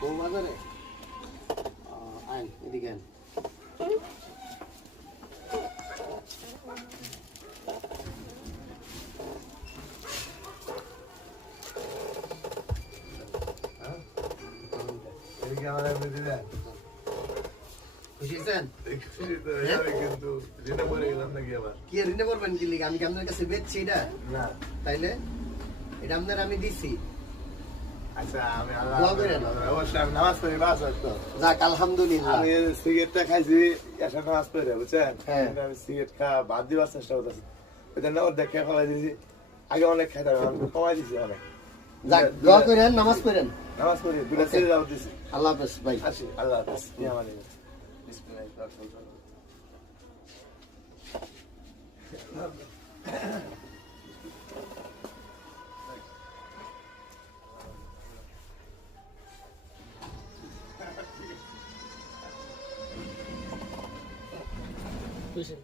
বউবাজারে আইন এদিকে আইন। খুশি হয়েছেন? কি ঋণে পড়বেন কি লিগে? আমি কি আপনার কাছে বেচছি এটা? তাইলে এটা আপনার আমি দিছি। আচ্ছা আমি দোয়া করেন। অবশ্যই আমি নামাজ পড়ি বাস তো। যাক আলহামদুলিল্লাহ। আমি সিগারেটটা খাইছি এসে নামাজ পড়ে বুঝছেন? হ্যাঁ। আমি সিগারেট খাওয়া বাদ দিবার চেষ্টা করতেছি। ওই জন্য অর্ধেক খেয়ে ফেলাই দিয়েছি। আগে অনেক খাইতাম আমি কমাই দিছি অনেক। যাক দোয়া করেন, নামাজ পড়েন। নামাজ পড়ি দুটো ছেড়ে যাওয়া দিছি। আল্লাহ হাফেজ ভাই। আসি আল্লাহ হাফেজ। বিসমিল্লাহ। খুশি